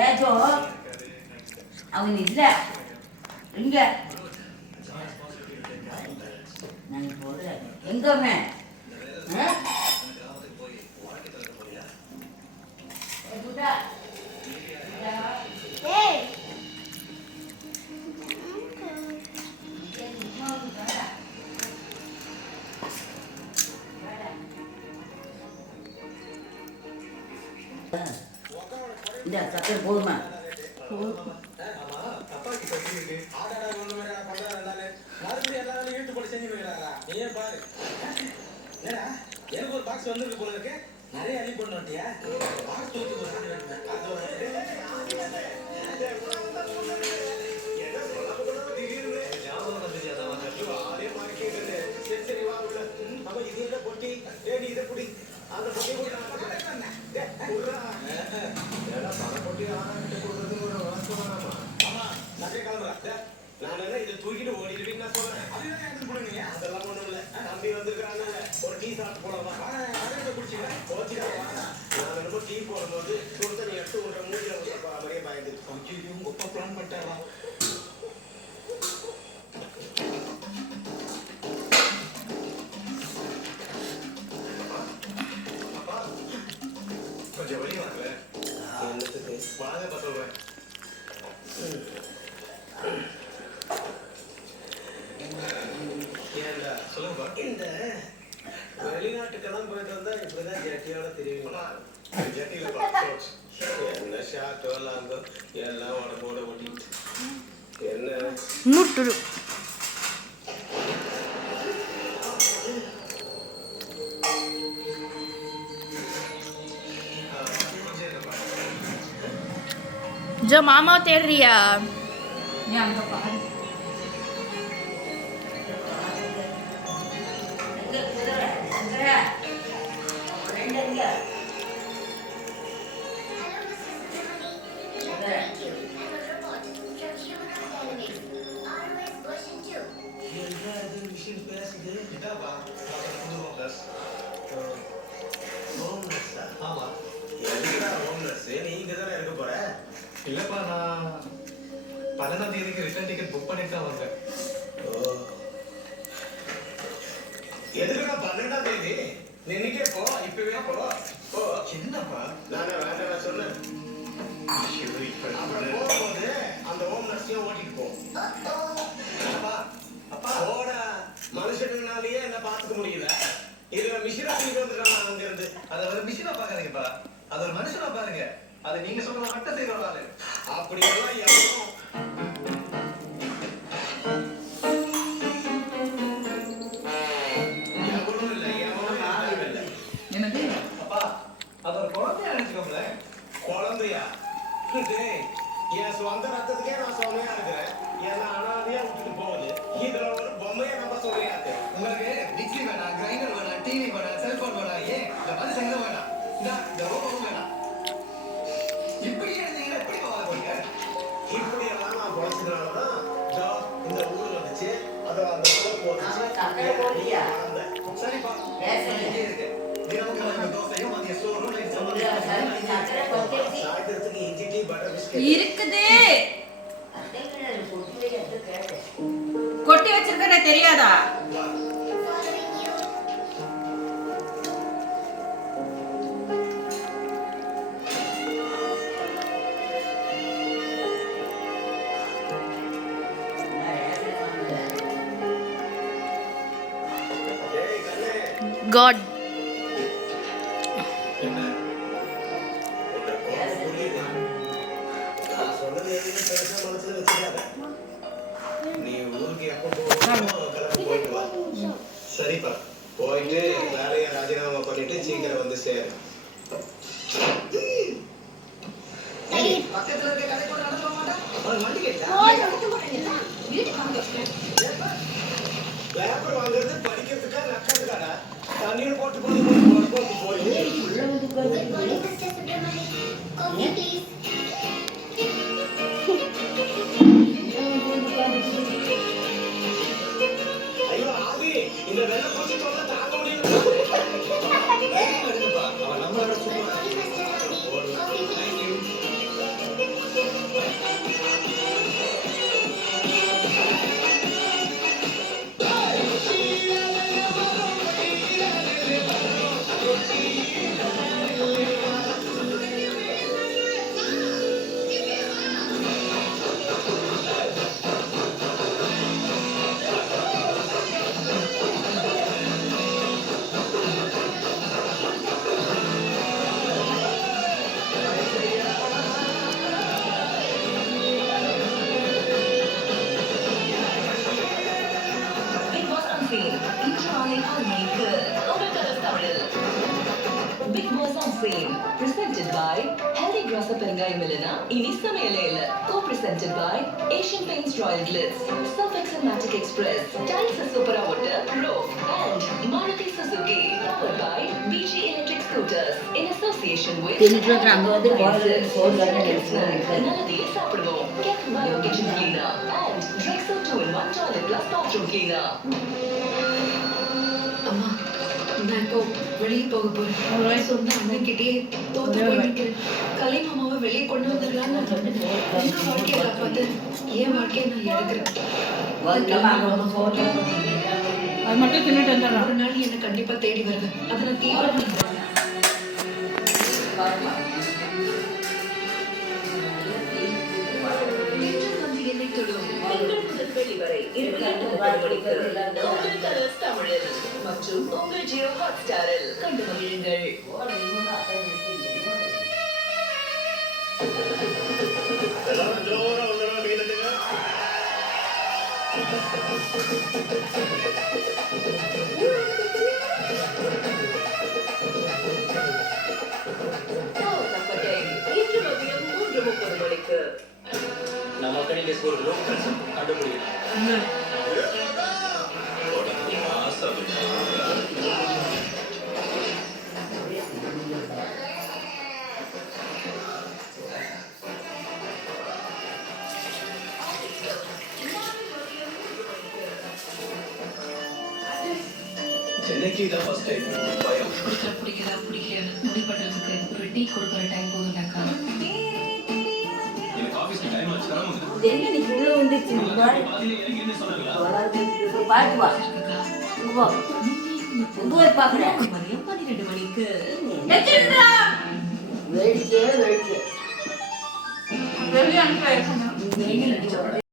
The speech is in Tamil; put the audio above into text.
ஏஜோ அவன் இல்லை இங்கே நான் போடுறேன் எங்கம்மே இந்த சக்கரை போதுமா எனக்கு ஒரு பாக்ஸ் வந்து போல இருக்கு நிறைய அள்ளி பண்ண மாட்டியா பாக்ஸ் பொட்டி இதை குடி அந்த பொட்டி ஆமா நிறைய கிளம்புறேன் நான் என்ன இதை தூக்கிட்டு ஓடிட்டு நான் சொல்றேன் அதெல்லாம் ஒண்ணும் இல்லை தம்பி வந்திருக்கிறாங்க ஒரு டீ சாப்பிட்டு போடலாம் குடிச்சுக்கிறேன் நான் ரொம்ப டீ போடும்போது சுடு தண்ணி எடுத்து விடுற மூஞ்சில் மாதிரியே பயந்து உங்க அப்பா பிளான் பண்ணிட்டாரா கொஞ்சம் வழி வாங்கல என்னத்துக்கு வாங்கப்பா சொல்றேன் சொல்லுங்கப்பா இந்த வெளிநாட்டுக்கெல்லாம் போயிட்டு வந்தா இப்படிதான் ஜட்டியோட தெரியுங்களா ஜட்டியில என்ன ஷார்ட்டோ லாங்கோ எல்லாம் உடம்போட ஓட்டிட்டு என்ன முட்டுரு जो मामा तेर रिया இல்லப்பா நான் 15ஆம் தேதிக்கு ரிட்டர்ன் டிக்கெட் புக் பண்ணிட்டு தான் வந்தேன் எதுக்குடா 12ஆம் தேதி இன்னைக்கே போ இப்பவே போ என்னப்பா நானே வேண்டாம் சொன்னேன் போகும்போது அந்த ஹோம் நர்ஸையும் ஓட்டிட்டு போ அப்பா ஓட மனுஷனாலேயே என்ன பார்த்துக்க முடியல இதுல மிஷினா வந்துடுறான் அங்க இருந்து அதை ஒரு மிஷினா பாக்காதீங்கப்பா அது ஒரு மனுஷனா பாருங்க அதை நீங்க சொல்ற மட்டும் செய்யறாரு அப்படி எல்லாம் யாரும் என்னது அப்பா அது ஒரு குழந்தையா நினைச்சுக்கோங்கள குழந்தையா என் சொந்த ரத்தத்துக்கே நான் சொல்லையா இருக்கிறேன் என்ன அனாதையா விட்டுட்டு போகுது இதுல ஒரு பொம்மையா நம்ம சொல்லையாது உங்களுக்கு டிக்ரி வேணாம் கிரைண்டர் வேணாம் டிவி வேணாம் செல்போன் வேணாம் ஏன் இந்த மாதிரி செய்ய வேணாம் இந்த ரோபம் வேணாம் இப்படியெல்லாம் நான் குறைச்சதுனாலதான் இந்த ஊர் வந்துச்சு அதை அந்த சரிப்பா இருக்கு தோசையும் மதிய சோறும் சாயத்திரத்துக்கு இஞ்சி டீ பட்டர் பிஸ்கட் இருக்குது கொட்டி வச்சிருக்க தெரியாதா God சரிப்பா போயிட்டு வேலையை ராஜினாமா பண்ணிட்டு சீக்கிரம் வந்து சேரு பக்கத்துல இருக்க கடை கூட நடக்க மாட்டேன் வண்டி கேட்டா பேப்பர் வாங்குறது படிக்கிறதுக்கா நக்கிறதுக்காடா தண்ணீர் போட்டு போய் ஐயோ ஆவி இந்த வெள்ள பூச்சி தொல்லை தாங்க முடியல அவன் scene. இன்று மாலை 6 மணிக்கு உங்கள் கலர்ஸ் தமிழில். Big Boss on Scene, presented by Healthy Gross பெருங்காயம் இல்லனா இனி சமையலே இல்ல. Co-presented by Asian Paints Royal Glitz, Surf Excel Magic Express, Tiles Supera Water, Rove, and Maruti Suzuki. Powered by BG Electric Scooters in association with நல்லதையே சாப்பிடுவோம். Get Bio Kitchen Cleaner and Drexel 2-in-1 Toilet Plus Bathroom Cleaner. அம்மா நான் இப்போ வெளியே போக போறேன். சொன்ன அண்ணன்கிட்டயே தோத்து போயிட்டு கலை மாமாவை வெளியே கொண்டு வந்துடலான்னு உங்க வாழ்க்கையை காப்பாத்து என் வாழ்க்கையை நான் எடுக்கிறேன். அது மட்டும் தின்னுட்டு வந்துடுறான். ஒரு நாள் என்னை கண்டிப்பா தேடி வருவேன். அதை நான் தீவிரம் என்னை தொடும் திங்கள் முதல் வெள்ளி வரை 28 மணிக்கு உங்கள் கலர்ஸ் தமிழில் மற்றும் உங்கள் ஜியோ ஹாட்ஸ்டாரில் கண்டு மகிழுங்கள். எல்லாரும் ஜோரா ஒரு தடவை கை தட்டுங்க. தப்பட்டை இன்று மதியம் 3:30 மணிக்கு. நம்ம கணிக்க ஸ்கோர் லோ பிரஷர் கண்டுபிடிக்கலாம். சென்னைக்கு இதான் ஃபர்ஸ்ட் டைம் பயம். பிடிக்கல முடிப்பட்டதுக்கு ஒரு டீ கொடுக்குற டைம் போதும்னாக்கா. எனக்கு ஆபீஸ்க்கு டைம் ஆச்சு வர முடியல. இது என்ன நீ உள்ள வந்துச்சு பாரு. பாதியில எனக்கு என்ன சொன்னாங்க? பாட்டு வா. இங்க வா. இங்க போய் பாக்குறேன். மதியம் 12 மணிக்கு. வேடிக்கை வெளியே அனுப்ப